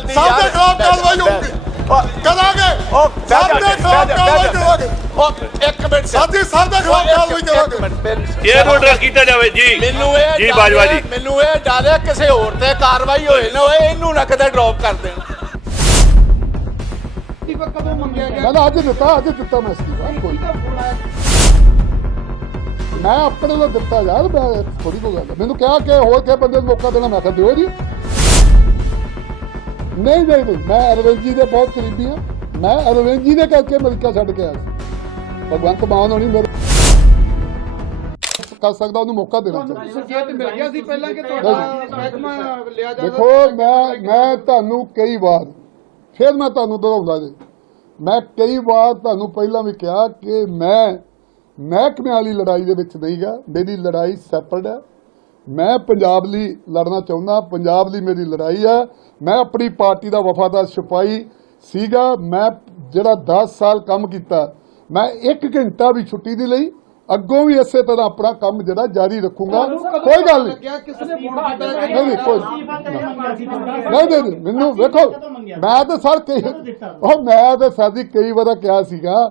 ਚੱਲਦੀ ਸਭ ਦੇ ਯਾਰ। ਖਿਲਾਫ ਕਾਰਵਾਈ ਹੋਊਗੀ। ਕਰਾਂਗੇ। ਉਹ ਸਭ ਦੇ ਖਿਲਾਫ ਕਾਰਵਾਈ ਕਰਾਂਗੇ। ਉਹ ਇੱਕ ਮਿੰਟ ਸਾਥੀ ਸਭ ਦੇ ਖਿਲਾਫ ਕਾਰਵਾਈ ਕਰਾਂਗੇ। ਇਹ ਨੂੰ ਐਡਰੈਸ ਕੀਤਾ ਜਾਵੇ ਜੀ। ਮੈਨੂੰ ਇਹ ਜੀ ਡਰ ਬਾਜਵਾ ਹੈ- ਜੀ। ਮੈਨੂੰ ਇਹ ਡਰ ਹੈ ਕਿਸੇ ਹੋਰ ਤੇ ਕਾਰਵਾਈ ਹੋਏ ਨਾ ਹੋਏ ਇਹਨੂੰ ਨਾ ਕਦੇ ਡ੍ਰੌਪ ਕਰ ਦੇਣ। ਕਦੋਂ ਮੰਗਿਆ ਗਿਆ ਮੈਂ ਤਾਂ ਅੱਜ ਦਿੱਤਾ ਅੱਜ ਦਿੱਤਾ ਮੈਂ ਅਸਤੀਫਾ ਕੋਈ। ਮੈਂ ਆਪਣੇ ਲਈ ਦਿੱਤਾ ਯਾਰ ਮੈਂ ਥੋੜੀ ਕੋਈ ਗੱਲ। ਮੈਨੂੰ ਕਿਹਾ ਕਿ ਹੋਰ ਕਿਸੇ ਬੰਦੇ ਨੂੰ ਮੌਕਾ ਦੇਣਾ ਮੈਂ ਕਿਹਾ ਦਿਓ ਜੀ। ਨਹੀਂ ਨਹੀਂ ਨਹੀਂ ਮੈਂ ਅਰਵਿੰਦ ਜੀ ਦੇ ਬਹੁਤ ਕਰੀਬੀ ਹਾਂ। ਮੈਂ ਅਰਵਿੰਦ ਜੀ ਦੇ ਕਰਕੇ ਅਮਰੀਕਾ ਛੱਡ ਕੇ ਆਇਆ ਸੀ। ਭਗਵੰਤ ਮਾਨ ਹੋਣੀ ਮੇਰੇ ਕਰ ਸਕਦਾ ਉਹਨੂੰ ਮੌਕਾ ਦੇਣਾ ਚਾਹੀਦਾ। ਸੁਚੇਤ ਮਿਲ ਗਿਆ ਸੀ ਪਹਿਲਾਂ ਕਿ ਤੁਹਾਡਾ ਮਹਿਕਮਾ ਲਿਆ ਜਾਵੇ ਦੇਖੋ ਮੈਂ ਮੈਂ ਤੁਹਾਨੂੰ ਕਈ ਵਾਰ ਫਿਰ ਮੈਂ ਤੁਹਾਨੂੰ ਦੁਹਰਾਉਂਦਾ ਜੀ। ਮੈਂ ਕਈ ਵਾਰ ਤੁਹਾਨੂੰ ਪਹਿਲਾਂ ਵੀ ਕਿਹਾ ਕਿ ਮੈਂ ਮਹਿਕਮੇ ਵਾਲੀ ਲੜਾਈ ਦੇ ਵਿੱਚ ਨਹੀਂ ਗਾ। ਮੇਰੀ ਲੜਾਈ ਸੈਪਰੇਟ ਹੈ। ਮੈਂ ਪੰਜਾਬ ਲਈ ਲੜਨਾ ਚਾਹੁੰਦਾ ਪੰਜਾਬ ਲਈ ਮੇਰੀ ਲੜਾਈ ਹੈ। ਮੈਂ ਆਪਣੀ ਪਾਰਟੀ ਦਾ ਵਫਾਦਾਰ ਸਿਪਾਹੀ ਸੀਗਾ। ਮੈਂ ਜਿਹੜਾ 10 ਸਾਲ ਕੰਮ ਕੀਤਾ ਮੈਂ 1 ਘੰਟਾ ਵੀ ਛੁੱਟੀ ਨਹੀਂ ਲਈ। ਅੱਗੋਂ ਵੀ ਇਸੇ ਤਰ੍ਹਾਂ ਆਪਣਾ ਕੰਮ ਜਿਹੜਾ ਜਾਰੀ ਰੱਖੂੰਗਾ। ਕੋਈ ਗੱਲ ਨਹੀਂ ਕੋਈ ਮੈਨੂੰ ਵੇਖੋ ਮੈਂ ਤਾਂ ਸਰ ਕਈ ਉਹ ਮੈਂ ਤਾਂ ਸਰ ਜੀ ਕਈ ਵਾਰ ਕਿਹਾ ਸੀਗਾ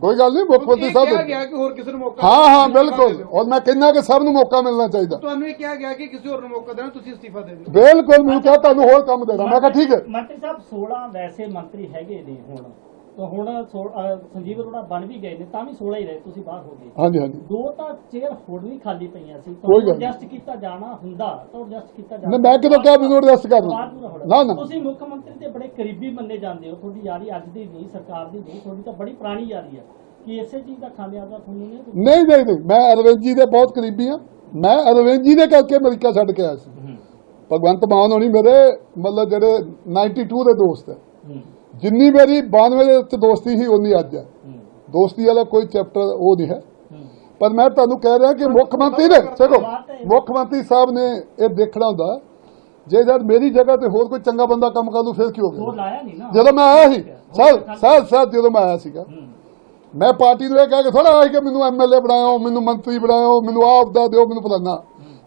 ਕੋਈ ਗੱਲ ਨਹੀਂ ਮੁੱਖ ਮੰਤਰੀ ਕਿਹਾ ਸਾਹਿਬ ਗਿਆ ਕਿ ਹੋਰ ਕਿਸੇ ਨੂੰ ਮੌਕਾ ਹਾਂ ਹਾਂ। ਬਿਲਕੁਲ। ਔਰ ਮੈਂ ਕਹਿੰਦਾ ਕਿ ਸਭ ਨੂੰ ਮੌਕਾ ਮਿਲਣਾ ਚਾਹੀਦਾ। ਤੁਹਾਨੂੰ ਇਹ ਕਿਹਾ ਗਿਆ ਕਿ ਕਿਸੇ ਹੋਰ ਨੂੰ ਮੌਕਾ ਦੇਣਾ ਤੁਸੀਂ ਅਸਤੀਫਾ ਦੇ ਦਿਓ। ਬਿਲਕੁਲ ਮੈਨੂੰ ਕਿਹਾ ਤੁਹਾਨੂੰ ਹੋਰ ਕੰਮ ਦੇਣਾ। ਮੈਂ ਕਿਹਾ ਠੀਕ ਹੈ। ਮੰਤਰੀ ਸਾਹਿਬ 16 ਵੈਸੇ ਮੰਤਰੀ ਹੈਗੇ ਨੇ ਹੁਣ। ਤਾਂ ਹੁਣ ਸੋ- ਅਹ ਸੰਜੀਵ ਅਰੋੜਾ ਬਣ ਵੀ ਗਏ ਨੇ ਤਾਂ ਵੀ 16 ਹੀ ਰਹੇ ਤੁਸੀਂ ਬਾਹਰ ਹੋ ਗਏ। ਹਾਂਜੀ ਹਾਂਜੀ। ਦੋ ਤਾਂ ਚੇਅਰ ਹੁਣ ਵੀ ਖਾਲੀ ਪਈਆਂ ਸੀ। ਕੋਈ ਗੱਲ ਨਹੀਂ। ਐਡਜਸਟ ਕੀਤਾ ਜਾਣਾ ਹੁੰਦਾ ਤਾਂ ਐਡਜਸਟ ਕੀਤਾ ਨਹੀਂ, ਜਾਣਾ ਮੈਂ ਕਿਦੋਂ ਕਿਹਾ ਮੈਨੂੰ ਐਡਜਸਟ ਕਰਨਾ। ਨਾ ਨਾ। ਤੁਸੀਂ ਮੁੱਖ ਮੰਤਰੀ ਕਰੀਬੀ ਮੰਨੇ ਜਾਂਦੇ ਹੋ ਤੁਹਾਡੀ ਯਾਰੀ ਅੱਜ ਦੀ ਨਹੀਂ ਸਰਕਾਰ ਦੀ ਨਹੀਂ ਤੁਹਾਡੀ ਤਾਂ ਬੜੀ ਪੁਰਾਣੀ ਯਾਰੀ ਹੈ ਕਿ ਇਸੇ ਚੀਜ਼ ਦਾ ਖਾਮਿਆਜ਼ਾ ਤੁਹਾਨੂੰ ਨਹੀਂ ਨਹੀਂ ਨਹੀਂ ਨਹੀਂ ਮੈਂ ਅਰਵਿੰਦ ਜੀ ਦੇ ਬਹੁਤ ਕਰੀਬੀ ਹਾਂ ਮੈਂ ਅਰਵਿੰਦ ਜੀ ਦੇ ਕਰਕੇ ਅਮਰੀਕਾ ਛੱਡ ਕੇ ਆਇਆ ਸੀ। ਭਗਵੰਤ ਮਾਨ ਹੋਣੀ ਮੇਰੇ ਮਤਲਬ ਜਿਹੜੇ 92 ਦੇ ਦੋਸਤ ਹੈ। ਜਿੰਨੀ ਮੇਰੀ 92 ਦੇ ਵਿੱਚ ਦੋਸਤੀ ਸੀ ਉਨੀ ਅੱਜ ਹੈ। ਦੋਸਤੀ ਵਾਲਾ ਕੋਈ ਚੈਪਟਰ ਉਹ ਨਹੀਂ ਹੈ। ਪਰ ਮੈਂ ਤੁਹਾਨੂੰ ਕਹਿ ਰਿਹਾ ਕਿ ਮੁੱਖ ਮੰਤਰੀ ਨੇ ਦੇਖੋ ਮੁੱਖ ਮੰਤਰੀ ਸਾਹਿਬ ਨੇ ਇਹ ਦੇਖਣਾ ਹੁੰਦਾ। ਜੇ ਜਦ ਮੇਰੀ ਜਗ੍ਹਾ ਤੇ ਹੋਰ ਕੋਈ ਚੰਗਾ ਬੰਦਾ ਕੰਮ ਕਰ ਲੂ ਫਿਰ ਕੀ ਹੋ ਗਿਆ? ਜਦੋਂ ਮੈਂ ਆਇਆ ਸੀ ਸਰ ਸਰ ਸਰ ਜਦੋਂ ਮੈਂ ਆਇਆ ਸੀਗਾ ਮੈਂ ਪਾਰਟੀ ਨੂੰ ਇਹ ਕਹਿ ਕੇ ਥੋੜਾ ਆਇਆ ਕਿ ਮੈਨੂੰ ਐਮਐਲਏ ਬਣਾਇਓ ਮੈਨੂੰ ਮੰਤਰੀ ਬਣਾਇਓ ਮੈਨੂੰ ਆਹ ਅਹੁਦਾ ਦਿਓ ਮੈਨੂੰ ਫਲਾਨਾ।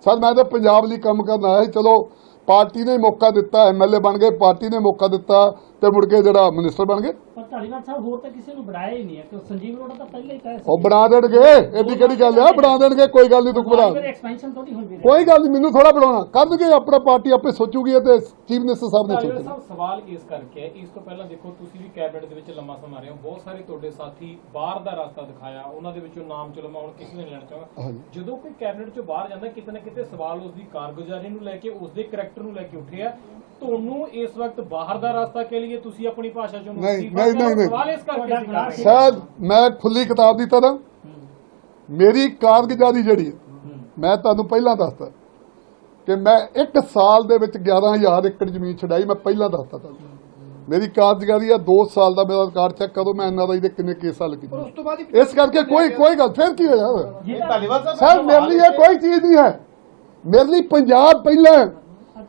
ਸਰ ਮੈਂ ਤਾਂ ਪੰਜਾਬ ਲਈ ਕੰਮ ਕਰਨ ਆਇਆ ਸੀ ਚਲੋ ਪਾਰਟੀ ਨੇ ਮੌਕਾ ਦਿੱਤਾ ਐਮਐਲਏ ਬਣ ਗਏ ਪਾਰਟੀ ਨੇ ਮੌਕਾ ਦਿੱਤਾ ਤੇ ਮੁੜ ਕੇ ਜਿਹੜਾ ਮਿਨਿਸਟਰ ਬਣ ਗਏ। ਧਾਲੀਵਾਲ ਸਾਹਿਬ ਹੋਰ ਤਾਂ ਕਿਸੇ ਨੂੰ ਬਣਾਇਆ ਹੀ ਨਹੀਂ ਹੈ ਕਿ ਸੰਜੀਵ ਅਰੋੜਾ ਤਾਂ ਪਹਿਲਾਂ ਹੀ ਕਹਿ ਉਹ ਬਣਾ ਦੇਣਗੇ ਐਡੀ ਕਿਹੜੀ ਗੱਲ ਆ? ਬਣਾ ਦੇਣਗੇ ਕੋਈ ਗੱਲ ਨਹੀਂ ਤੂੰ ਬਣਾ। ਐਕਸਪੈਂਸ਼ਨ ਥੋੜੀ ਹੁੰਦੀ ਕੋਈ ਗੱਲ ਨਹੀਂ ਮੈਨੂੰ ਥੋੜਾ ਬਣਾਉਣਾ। ਕਰਨਗੇ ਆਪਣਾ ਪਾਰਟੀ ਆਪੇ ਸੋਚੂਗੀ ਤੇ ਚੀਫ ਮਿਨਿਸਟਰ ਸਾਹਿਬ ਨੇ ਸੋਚਣਾ। ਸਾਹਿਬ ਸਵਾਲ ਇਸ ਕਰਕੇ ਹੈ ਇਸ ਤੋਂ ਪਹਿਲਾਂ ਦੇਖੋ ਤੁਸੀਂ ਵੀ ਕੈਬਨਿਟ ਦੇ ਵਿੱਚ ਲੰਮਾ ਸਮਾਂ ਰਹੇ ਹੋ। ਬਹੁਤ ਸਾਰੇ ਤੁਹਾਡੇ ਸਾਥੀ ਬਾਹਰ ਦਾ ਰਸਤਾ ਦਿਖਾਇਆ ਉਹਨਾਂ ਦੇ ਵਿੱਚੋਂ ਨਾਮ ਚਲੋ ਮੈਂ ਹੁਣ ਕਿਸੇ ਨੂੰ ਲੈਣਾ ਚਾਹਾਂਗਾ। ਜਦੋਂ ਕੋਈ ਕੈਬਨਿਟ ਚੋਂ ਬਾਹਰ ਜਾਂਦਾ ਕਿਤੇ ਨਾ ਕਿਤੇ ਸਵਾਲ ਉਸ ਦੀ ਕਾਰਗੁਜ਼ਾਰੀ ਨੂੰ ਲੈ ਕੇ ਉਸ ਦੇ ਕਰੈਕਟਰ ਨੂੰ ਲੈ ਕੇ ਉੱਠਿਆ। ਤੁਹਾਨੂੰ ਇਸ ਵਕਤ ਬਾਹਰ ਦਾ ਰਸਤਾ ਕੇ ਲਈ ਤੁਸੀਂ ਆਪਣੀ ਭਾਸ਼ਾ ਚੋਂ ਨਹੀਂ, ਨਹੀਂ। ਨਹੀਂ, ਨਹੀਂ। ਸਵਾਲ ਇਸ ਕਰਕੇ ਅਸੀਂ ਕਰ ਰਹੇ ਹਾਂ। ਸ਼ਾਇਦ ਮੈਂ ਖੁੱਲੀ ਕਿਤਾਬ ਦੀ ਤਰ੍ਹਾਂ ਮੇਰੀ ਕਾਰਗੁਜ਼ਾਰੀ ਜਿਹੜੀ ਹੈ ਮੈਂ ਤੁਹਾਨੂੰ ਪਹਿਲਾਂ ਦੱਸਤਾ ਕਿ ਮੈਂ 1 ਸਾਲ ਦੇ ਵਿੱਚ 11000 ਏਕੜ ਜ਼ਮੀਨ ਛਡਾਈ ਮੈਂ ਪਹਿਲਾਂ ਦੱਸਤਾ ਤੁਹਾਨੂੰ। ਮੇਰੀ ਕਾਰਗੁਜ਼ਾਰੀ ਆ 2 ਸਾਲ ਦਾ ਮੇਰਾ ਰਿਕਾਰਡ ਚੈੱਕ ਕਰੋ ਮੈਂ ਐਨਆਰਆਈ ਦੇ ਕਿੰਨੇ ਕੇਸ ਹੱਲ ਪਰ ਉਸ ਕੀਤੇ ਤੋਂ ਬਾਅਦ ਹੀ ਇਸ ਕਰਕੇ ਕੋਈ ਕੋਈ ਗੱਲ ਫਿਰ ਕੀ ਹੋਇਆ? ਧਾਲੀਵਾਲ ਸਾਹਿਬ ਸਰ ਮੇਰੇ ਲਈ ਇਹ ਕੋਈ ਚੀਜ਼ ਨਹੀਂ ਹੈ। ਮੇਰੇ ਲਈ ਪੰਜਾਬ ਪਹਿਲਾਂ ਹੈ।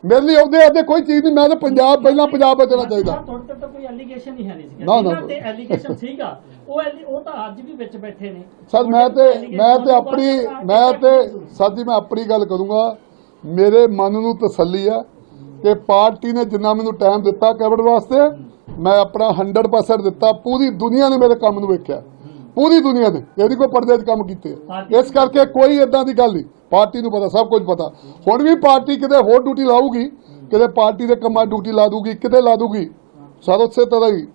ਮੇਰੇ ਲਈ ਉਹਦੇ ਅੱਗੇ ਕੋਈ ਚੀਜ਼ ਨਹੀਂ ਮੈਂ ਤਾਂ ਪੰਜਾਬ ਪਹਿਲਾਂ ਪੰਜਾਬ ਬਚਣਾ ਚਾਹੀਦਾ। ਤੁਹਾਡੇ ਤੇ ਤਾਂ ਕੋਈ ਐਲੀਗੇਸ਼ਨ ਹੀ ਹੈ ਨਹੀਂ ਸੀਗਾ। ਨਾ, ਨਾ। ਜਿਨ੍ਹਾਂ ਤੇ ਐਲੀਗੇਸ਼ਨ ਸੀਗਾ। ਉਹ ਐਲੀ- ਉਹ ਤਾਂ ਅੱਜ ਵੀ ਵਿੱਚ ਬੈਠੇ ਨੇ। ਸਰ ਮੈਂ ਤੇ ਮੈਂ ਤੇ ਆਪਣੀ ਮੈਂ ਤੇ ਸਰ ਜੀ ਮੈਂ ਆਪਣੀ ਗੱਲ ਕਰੂੰਗਾ। ਮੇਰੇ ਮਨ ਨੂੰ ਤਸੱਲੀ ਆ ਕਿ ਪਾਰਟੀ ਨੇ ਜਿੰਨਾ ਮੈਨੂੰ ਟਾਈਮ ਦਿੱਤਾ ਕੈਬਨਿਟ ਵਾਸਤੇ ਮੈਂ ਆਪਣਾ 100% ਦਿੱਤਾ। ਪੂਰੀ ਦੁਨੀਆ ਨੇ ਮੇਰੇ ਕੰਮ ਨੂੰ ਵੇਖਿਆ। ਪੂਰੀ ਦੁਨੀਆ ਨੇ ਇਹਦੀ ਕੋਈ ਪਰਦੇ 'ਚ ਕੰਮ ਕੀਤੇ। ਇਸ ਕਰਕੇ ਕੋਈ ਇਦਾਂ ਦੀ ਗੱਲ ਨਹੀਂ। ਪਾਰਟੀ ਨੂੰ ਪਤਾ ਸਭ ਕੁਝ ਪਤਾ। ਹੁਣ ਵੀ ਪਾਰਟੀ ਕਿਤੇ ਹੋਰ ਡਿਊਟੀ ਲਾਊਗੀ ਕਿਤੇ ਪਾਰਟੀ ਦੇ ਕੰਮਾਂ ਡਿਊਟੀ ਲਾ ਦੂਗੀ ਕਿਤੇ ਲਾ ਦੂਗੀ ਸਰ ਉਸੇ ਤਰ੍ਹਾਂ ਹੀ।